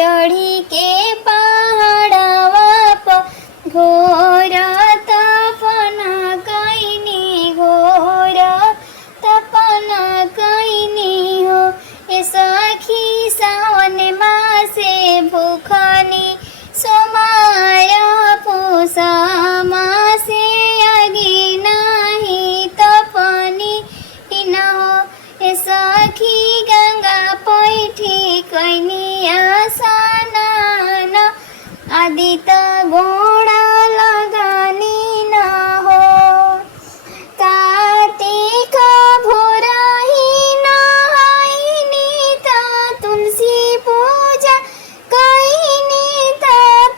चढ़ी के पहाड़वा पर घोर तपना कैनी, घोर तपना कैनी हो। ए सखी सावन मासे भूखनी सोमार पूसा मासे अगी नाही तपनी न हो। ए सखी गंगा पैठी कैनी आसनान आदित घोड़ा लगानी न हो। कार्तिक भोरही नहाइनी त तुलसी पूजा कैनी, त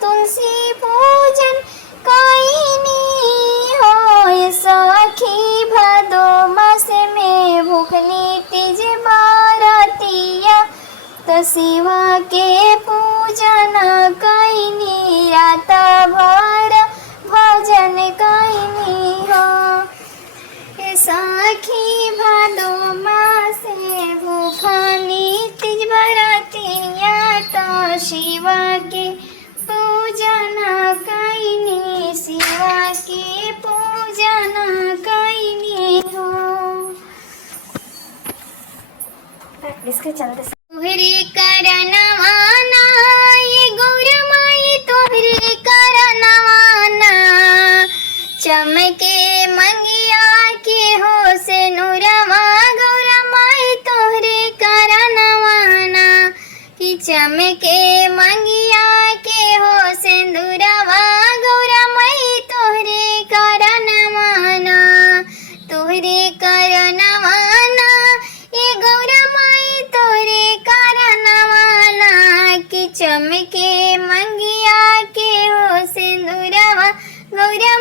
तुलसी पूजन कैनी हो। ए सखी भादो मास में भूखनी तीज बारतिया तो शिवा के पूजन कैनी, रात भर भजन कैनी हो। ए सखी भादो मासे भूखनी तीज बारतिया तो शिवा के पूजन कैनी, शिवा के पूजन कैनी हो। इसके चलते तोहरे करनवाना ये गौरा माई, तोहरे करनवाना चमके मंगिया के हो से नूरवा, गौरा माई तोहरे करनवाना कि चमके मंगिया के हो सिंदूरवा, गौरा माई तोहरे करनवाना, तोहरे करनवाना ये गौरा माई तोहरे करनवाना कि चमके मंगिया के हो सिंदूरवा, गौरा